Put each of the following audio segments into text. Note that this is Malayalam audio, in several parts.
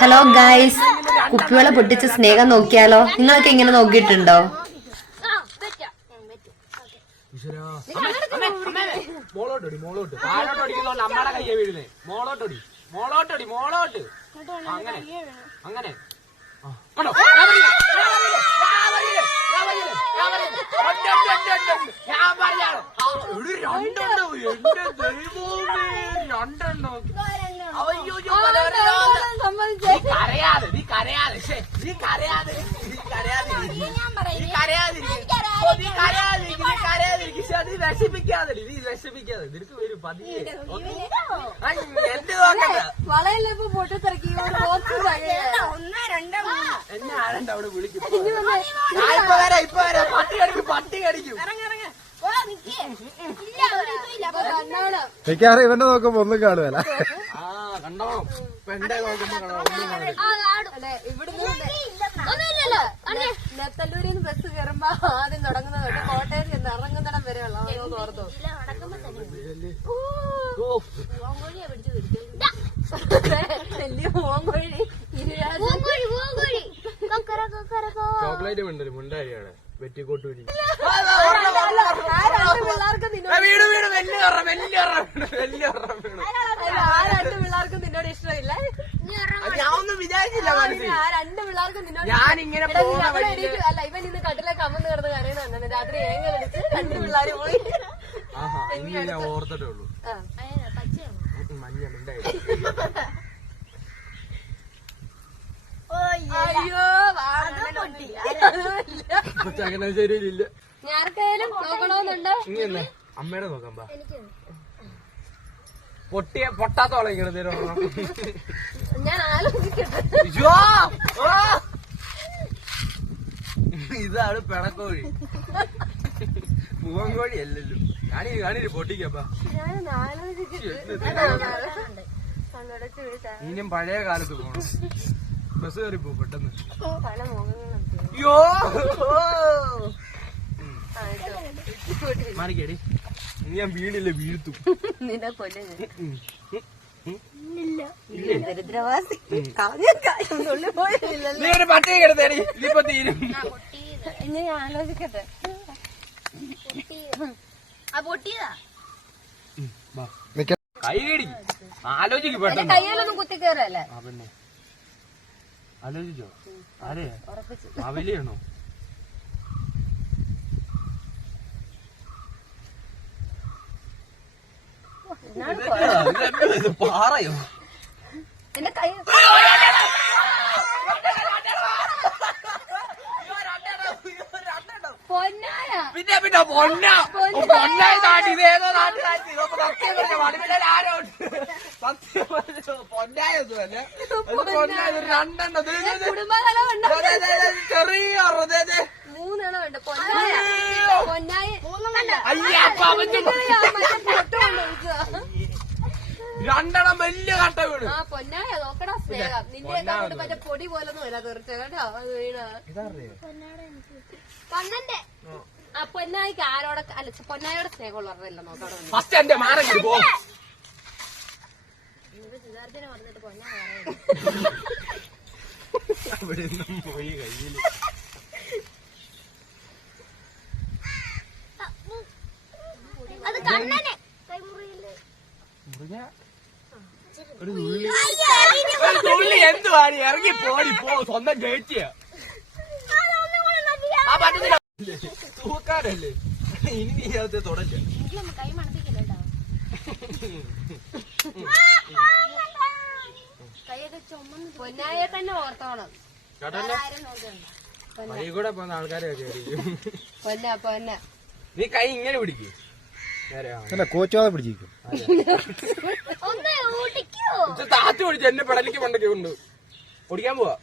ഹലോ ഗൈസ്, കുപ്പിവെള്ളം പൊട്ടിച്ച് സ്നേഹം നോക്കിയാലോ? നിങ്ങളൊക്കെ ഇങ്ങനെ നോക്കിയിട്ടുണ്ടോ? അങ്ങനെ വിഷമിക്കാതെ നിനക്ക് വരും പതിയെ എന്ത് വളയിലിപ്പോ പൊട്ടിത്തിറക്കി എന്നെ ആരണ്ട അവിടെ വിളിക്കും. ഇപ്പൊ വരാം പട്ടി കടിക്കും. മിക്കവാറും ഇവന്റെ നോക്കുമ്പോ ഒന്നും കാണുവല്ല. കണ്ടോ ഇപ്പൊ എന്റെ നോക്കുമ്പോ നെത്തല്ലൂരിൽ നിന്ന് ബസ് കയറുമ്പോ ആദ്യം തുടങ്ങുന്നത് തൊട്ട് കോട്ടയം ചെന്ന് ഇറങ്ങുന്നിടം വരെയുള്ള ഓർത്തോ ചോക്ലേറ്റ് ഉണ്ടല്ലോ മുണ്ടാരിയാണ് വെറ്റിക്കോട്ടൂരി പിള്ളേർക്കും നിന്നോട് ഇഷ്ടമില്ല. ഞാൻ ഒന്നും വിചാരിച്ചില്ല. രണ്ട് പിള്ളേർക്കും നിന്നോട് ഞാനിങ്ങനെ അല്ല, ഇവൻ ഇന്ന് കട്ടിലേക്ക് അമ്മന്ന് കിടന്ന് കരയുന്ന രാത്രി ഏങ്ങടിച്ച് രണ്ട് പിള്ളേര് പോയി. ഞാൻ ഓർത്തിട്ടേ ഉള്ളൂ. മഞ്ഞ മിണ്ടായി അയ്യോ ചങ്ങനാശ്ശേരിയിലില്ല. ഞാർക്കായാലും നോക്കണമെന്നുണ്ടോ? ഇനി തന്നെ അമ്മയുടെ നോക്കാം. പൊട്ടാത്തോളം ഇങ്ങനെ തരും. ഞാൻ ആലോചിക്കട്ടെ. ഇതാണ് പിണക്കോഴി, പൂവൻകോഴി അല്ലല്ലോ. ഞാനീ പൊട്ടിക്കപ്പാ. ഞാനൊന്ന് ആലോചിക്കട്ടെ. ഇനിയും പഴയ കാലത്ത് പോണം. ബസ് കയറി പോ പെട്ടെന്ന്. പല മുഖങ്ങളും അയ്യോ മാറിക്കേടി. ഇനി ഞാൻ വീണില്ല, വീഴ്ത്തും. നിന്നെ കൊല്ലും. ദരിദ്രവാസി നീ ഒരു പട്ടിക എടുത്തേടി, ഇതിപ്പോ തീരും. ഇനി ആലോചിക്കട്ടെ. കൈകടി ആലോചിക്കും പെട്ടെന്ന്. കയ്യിലൊന്നും കുത്തി കയറല്ലേ? പിന്നെ ആലോചിച്ചോ? ആരെ അവലിയാണോ? പാറയോ? എന്റെ കൈ പൊന്നായ പിന്നെ പൊന്നായ നാട്ടി ഇതേതോ നാട്ടിൽ പൊന്നായൊന്നുമല്ല. രണ്ടെണ്ണം കുടുംബകലം ഉണ്ട്. ചെറിയ മൂന്നെണ്ണം ഉണ്ട്. പൊന്നായ രണ്ടെണ്ണം വലിയ കട്ട വീണ്. ആ പൊന്നായ നോക്കടാ സ്നേഹം. നിന്റെ അങ്ങോട്ട് മറ്റേ പൊടി പോലൊന്നും വരാ തീർച്ച കേട്ടോ. അത് വീണ ആ പൊന്നായിക്ക് ആരോടെ അല്ല പൊന്നായോടെ സ്നേഹമുള്ളവരല്ല നോക്കോടെ. ഫസ്റ്റ് എന്റെ മാനം പോ. സിദ്ധാർത്ഥിനെ പറഞ്ഞിട്ട് പൊന്നായ അവിടെ പോയി കയ്യില് ഒരു തുള്ളി എന്തുവാടി ഇറങ്ങി പോടി പോ. സ്വന്തം ജയിച്ചിയ പറ്റത്തില്ല, തൂക്കാനല്ലേ. ഇനി നീ അത് തുടങ്ങ. കൈ മണപ്പിക്കില്ല. കൈയൊക്കെ ചുമന്ന് പൊന്നായെ തന്നെ ഓർത്തോണം. വഴി കൂടെ പോകുന്ന ആൾക്കാരെയൊക്കെ പൊന്ന നീ കൈ ഇങ്ങനെ പിടിക്കും. കോച്ചാതെ പിടിച്ചിരിക്കും. താത്തി പിടിച്ച് എന്നെ പെടലിക്ക് മണ്ടയ്ക്ക് കൊണ്ട് ഓടിക്കാൻ പോവാ.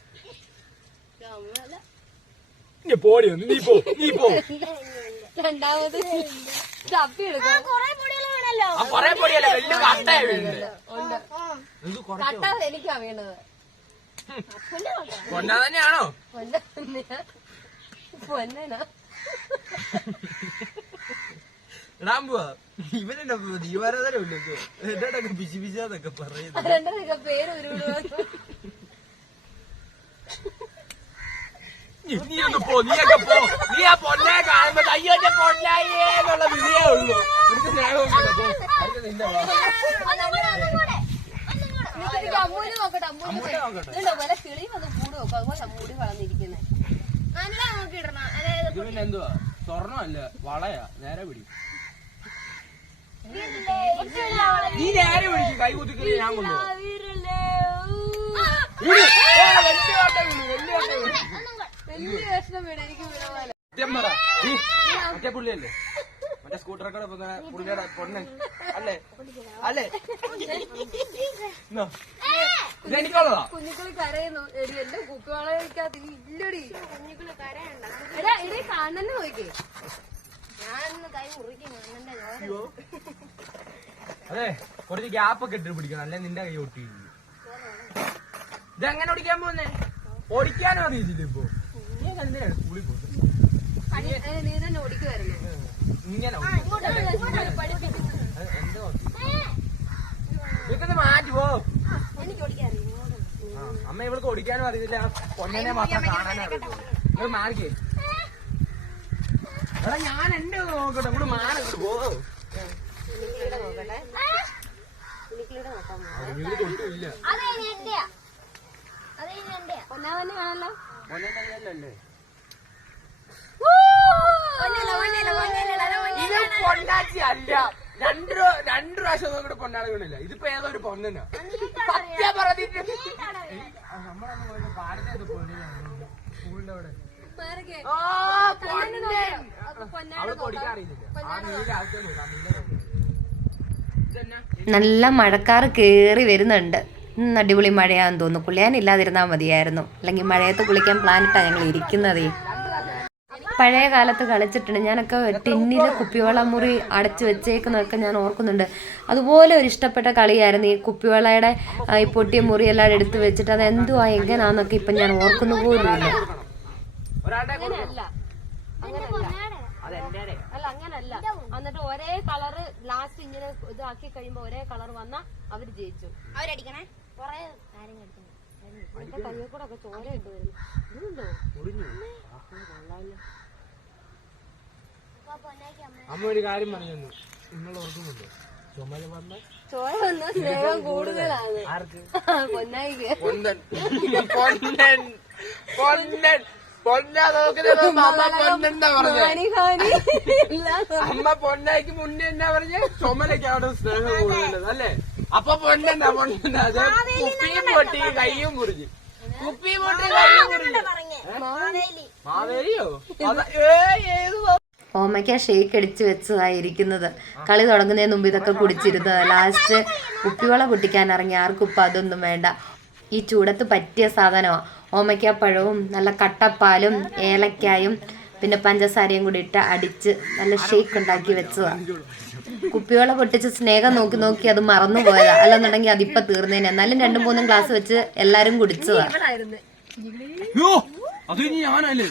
പോടി വന്ന് നീ പോ. രണ്ടാമത് തപ്പി എടുക്കാം. കൊറേ പൊടിയല്ല, വലിയ കട്ടയാ വീഴുന്നത്. കട്ട എനിക്കാ വീണത്. പൊന്നാ തന്നെയാണോ? പൊന്നാ ഇടാൻ പോവാ. ഇവനെന്നെ ദീപാരാധന ഉള്ളു. എന്നോടൊക്കെ പിശി പിശാന്നൊക്കെ പറയുന്നത്. പേര് നീയൊക്കെ പോ. നീ ആ പൊന്നെ കാണുമ്പോ അയ്യോ പൊന്നായേ എന്നുള്ള വിളിയേ ഉള്ളൂ. നിനക്ക് സ്നേഹവും നിന്റെ അമ്മൂന് നോക്കട്ടെ. അമ്മൂന് വല്ല കിളി വന്ന് കൂട് നോക്കും. അതുപോലെ മുടി വളർന്നിരിക്കുന്നത്. നല്ല നോക്കിയിടണം. അതായത് പിന്നെ എന്തുവാ സ്വർണ്ണമല്ല വളയാ. നേരെ പിടി. നീ നേരെ പിടിക്കും. കൈ കുത്തിക്കല് ഞാൻ കൊണ്ടുപോകും. വലിയ കഷ്ണം വീട് എനിക്ക് വീണ സത്യം പറ. മറ്റേ പുള്ളിയല്ലേ മറ്റേ സ്കൂട്ടറൊക്കെ പുള്ളിയുടെ പൊണ്ണൻ അല്ലേ? അല്ലേ ഇതെനിക്കുള്ളതാ. കുഞ്ഞുക്കളി കരയുന്നു. എടി എന്റെ കുപ്പിവള കഴിക്കാത്ത ഇല്ലടി. കുഞ്ഞുക്കളി കരയണ്ട. എടാ ഇടേ കണ്ണനെ നോക്കേ. ഞാനൊന്ന് കൈ മുറിക്കും. അതെ കുറച്ച് ഗ്യാപ്പൊക്കെ ഇട്ട് പിടിക്കണം. അല്ലെ നിന്റെ കൈ ഒട്ടി. ഇതെങ്ങനെ ഓടിക്കാൻ പോകുന്നേ? ഓടിക്കാനോ അറിയിച്ചില്ല ഇപ്പൊ. സ്കൂളിൽ പോകുന്നത് നീ തന്നെ ഓടിക്കുവായിരുന്നു. ഇങ്ങനെ ഇതൊക്കെ മാറ്റി പോ. എനിക്ക് ഓടിക്കാൻ അമ്മ ഇവൾക്ക് ഓടിക്കാനും അറിയില്ല. പൊന്നെ മാത്രം കാണാനും അറിയില്ല. നിങ്ങൾ മാറിക്കേ. എടാ ഞാൻ എന്റെ നോക്കട്ടെ. ഇവിടെ മാറി പോ. തൊട്ടില്ല ഒന്നാമല്ലോ. പൊന്നല്ലേ ഇത് പൊന്നാച്ചി അല്ല. രണ്ടു പ്രാവശ്യം നോക്കിട്ട് പൊന്നാളെ വീണില്ല. ഇതിപ്പോ ഏതോ ഒരു പൊന്നനാ. സത്യം പറഞ്ഞിട്ട് നമ്മളൊന്നും പോയിട്ട് പാടത്തേക്ക് സ്കൂളിന്റെ അവിടെ അവൾക്ക് ഓടിക്കാൻ അറിയുന്നില്ല. ആ നീല ആൾക്കാർ നോക്കാം. നല്ല മഴക്കാറ് കേറി വരുന്നുണ്ട്. അടിപൊളി മഴയാന്ന് തോന്നുന്നു. കുളിയാനില്ലാതിരുന്നാൽ മതിയായിരുന്നു. അല്ലെങ്കിൽ മഴയത്ത് കുളിക്കാൻ പ്ലാനിട്ടാണ് ഞങ്ങൾ ഇരിക്കുന്നതേ. പഴയ കാലത്ത് കളിച്ചിട്ടുണ്ട്. ഞാനൊക്കെ ടിന്നിൽ കുപ്പിവെള്ളം മുറി അടച്ചു വെച്ചേക്കുന്നതൊക്കെ ഞാൻ ഓർക്കുന്നുണ്ട്. അതുപോലെ ഒരു ഇഷ്ടപ്പെട്ട കളിയായിരുന്നു ഈ കുപ്പിവെള്ളയുടെ ഈ പൊട്ടിയ മുറി എല്ലാം എടുത്ത് വെച്ചിട്ട് അത് എന്തുവാ എങ്ങനാന്നൊക്കെ ഇപ്പം ഞാൻ ഓർക്കുന്നു പോലുമില്ല. അല്ല അങ്ങനല്ല. എന്നിട്ട് ഒരേ കളറ് ലാസ്റ്റ് ഇങ്ങനെ ഇതാക്കി കഴിയുമ്പോ ഒരേ കളർ വന്നാ അവര് ജയിച്ചു. അവരടിക്കണേ കൊറേ കാര്യങ്ങൾ എന്റെ കയ്യെ കൂടെ ഒക്കെ ചോര ഇട്ട് വരുന്നു. ഇതുണ്ടോ അമ്മ ഒരു കാര്യം പറഞ്ഞു. നിങ്ങൾ ഓർക്കുന്നുണ്ടോ ചുമല വന്ന ചോര വന്ന സ്നേഹം കൂടുതലാണ്. ആർക്ക്? പൊന്നായിക്ക്. പൊന്നാ നോക്കുന്നത് പൊന്നെന്താ പറഞ്ഞ? അമ്മ പൊന്നായിക്ക് മുന്നേ എന്നാ പറഞ്ഞ? ചുമലക്കാണ് സ്നേഹം കൂടുതലത് അല്ലേ? അപ്പൊ പൊന്നെന്താ അത് കുപ്പിയും പൊട്ടി കയ്യും മുറിഞ്ഞ്. കുപ്പിയും പൊട്ടി കയ്യും മുറിഞ്ഞ്. മാവേലിയോ? ഏത് ഓമയ്ക്ക ഷേക്ക് അടിച്ച് വെച്ചതായിരിക്കുന്നത്. കളി തുടങ്ങുന്നതിന് മുമ്പ് ഇതൊക്കെ കുടിച്ചിരുന്നത്. ലാസ്റ്റ് കുപ്പിവെള്ളം പൊട്ടിക്കാൻ ഇറങ്ങി. ആർക്കും ഇപ്പം അതൊന്നും വേണ്ട. ഈ ചൂടത്ത് പറ്റിയ സാധനമാണ്. ഓമയ്ക്കാപ്പഴവും നല്ല കട്ടപ്പാലും ഏലക്കായും പിന്നെ പഞ്ചസാരയും കൂടി ഇട്ട് അടിച്ച് നല്ല ഷേക്ക് ഉണ്ടാക്കി വെച്ചതാണ്. കുപ്പിവെള്ളം പൊട്ടിച്ച് സ്നേഹം നോക്കി നോക്കി അത് മറന്നു പോയതാ. അല്ലെന്നുണ്ടെങ്കിൽ അതിപ്പം തീർന്നേനെ. എന്നാലും 2-3 ഗ്ലാസ് വെച്ച് എല്ലാരും കുടിച്ചതാ. അത് ഞാനല്ലേ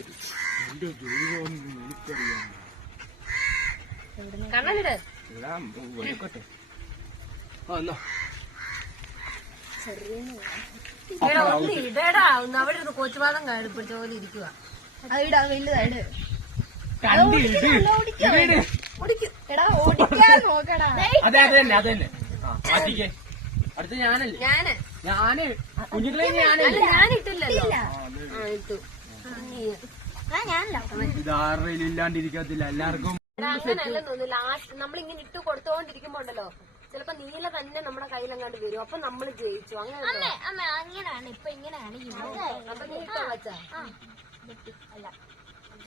കണ്ണനിട്. ഇടടാ ഒന്ന് അവിടെ ഇരുന്ന് കൊച്ചുപാദം പിടിച്ച പോലെ ഇരിക്കുക. അത് ഇടാ വലുതായിട്ട്. എടാ ഓടിക്കാൻ നോക്കടാ. അതെ അത് തന്നെ അത് തന്നെ. അടുത്ത ഞാനല്ലേ? ഞാന് കുഞ്ഞുങ്ങളെ ഞാനിട്ടില്ലല്ലോ. ഇട്ടു. ഇതാറിൽ ഇല്ലാണ്ടിരിക്കത്തില്ല എല്ലാവർക്കും. അങ്ങനല്ല തോന്നുന്നു. ലാസ്റ്റ് നമ്മളിങ്ങനെ ഇട്ട് കൊടുത്തോണ്ടിരിക്കുമ്പോ ഉണ്ടല്ലോ ചിലപ്പോ നീല തന്നെ നമ്മുടെ കയ്യിലെങ്ങാണ്ട് വരും. അപ്പൊ നമ്മള് ജയിച്ചു. അങ്ങനെ അങ്ങനെയാണ് ഇപ്പൊ ഇങ്ങനെയാണ്. അപ്പൊ നീ ഇട്ടാ വെച്ചാ അല്ല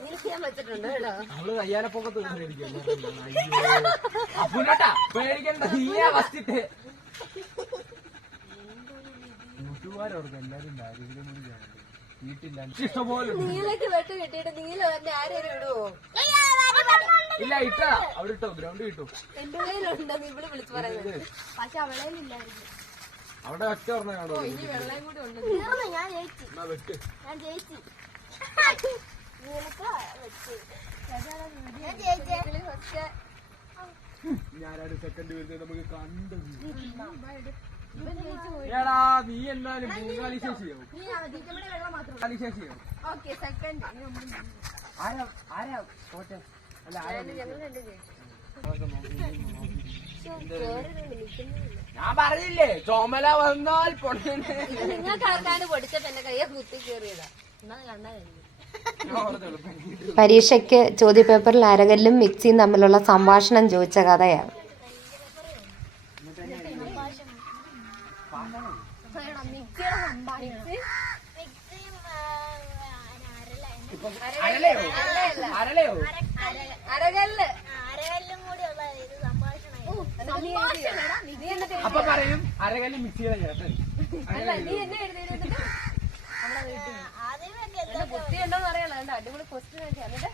നീക്ക് ഞാൻ വെച്ചിട്ടുണ്ട് കേട്ടോ. നമ്മള് കയ്യാലപ്പൊക്കത്ത് പേടിക്കണ്ട. നീയാ ഫസ്റ്റ് കൂട്ടുകാരോർക്ക് എല്ലാരും വീട്ടില്ല ഇഷ്ടംപോലെ. നീലക്ക് വെട്ട് കിട്ടിയിട്ട് നീല തന്നെ ആരും ഇടുവോ? ഇല്ല ഇട്ടാ അവിടെ ഇട്ടോ ഗ്രൗണ്ട് കിട്ടും. എന്റെ കയ്യിലുണ്ടെന്ന് ഇവിടെ വിളിച്ചു പറയുന്നത്. പക്ഷെ അവളേലില്ലായിരുന്നു. അവിടെ ഒറ്റ പറഞ്ഞോ. ഇനി വെള്ളം കൂടി ഉണ്ട്. ഞാൻ ജയിച്ചു. ഞാൻ ജയിച്ചു. ഞാനാണ് സെക്കൻഡ് വരുന്നത്. നമുക്ക് കണ്ടത് എടാ നീ എന്നാലും പൂങ്കാലി ശേഷിയോ പൂങ്കാലി ശേഷിയോ ആരാ ആരാ കോട്ടെ അല്ല ആരാ ഞാൻ പറഞ്ഞില്ലേ ചുമല വന്നാൽ പൊണ്ണുണ്ട്. നിങ്ങൾക്ക് ആർക്കാണ്ട് പൊടിച്ചപ്പോ എന്റെ കയ്യെ കുത്തി കയറിയതാ എന്നാ കണ്ടാ പരീക്ഷയ്ക്ക് ചോദ്യപേപ്പറിൽ അരകല്ലും മിക്സിയും തമ്മിലുള്ള സംഭാഷണം ചോദിച്ച കഥയാണ്. അരളയോ അരളയോ അരകല്ല് അപ്പൊ പറയും അരകല്ല് മിക്സിയുടെ ചേട്ടൻ നീ എന്നെ എഴുതിയത് ബുദ്ധി ഉണ്ടോന്ന് അറിയാലോ അടിപൊളി ക്വസ്റ്റ്യൻ ഒക്കെ എന്നിട്ട്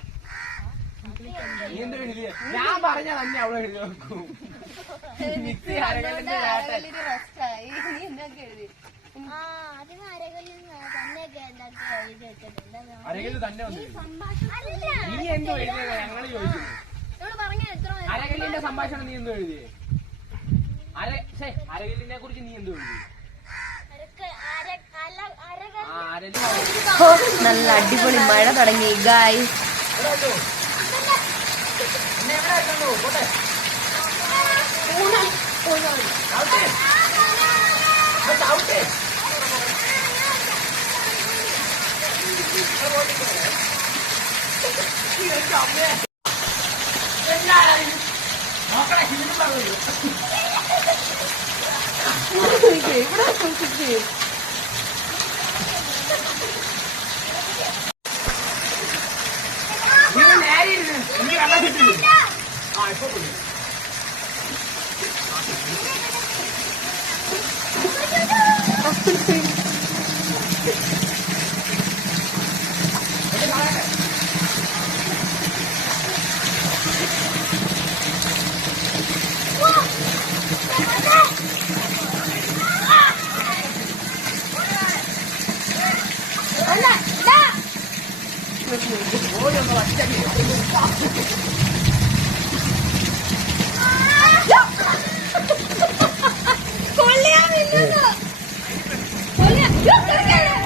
നീ എന്തോ എഴുതിയ ഞാൻ പറഞ്ഞ തന്നെ അവളെ എഴുതി നോക്കും മിക്സി അരകല്ലിന്റെ ചേട്ടൻ നീ എന്തൊക്കെ എഴുതി അരകല്ല് തന്നെ വന്നു നീ എന്തോ എഴുതിയത് ഞങ്ങൾ ചോദിക്കുന്നു അരകല്ലിന്റെ സംഭാഷണം നീ എന്തോ എഴുതിയേ അരകല്ലിനെ കുറിച്ച് നീ എന്തോ എഴുതി ഹോ, നല്ല അടിപൊളി മഴ തുടങ്ങി ഗായ്സ്.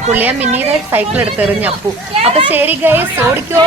പുള്ളിയ മിന്നിയുടെ സൈക്കിൾ എടുത്തെറിഞ്ഞു അപ്പു. അപ്പൊ ശരി ഗൈസ്, ഓടിക്കോ.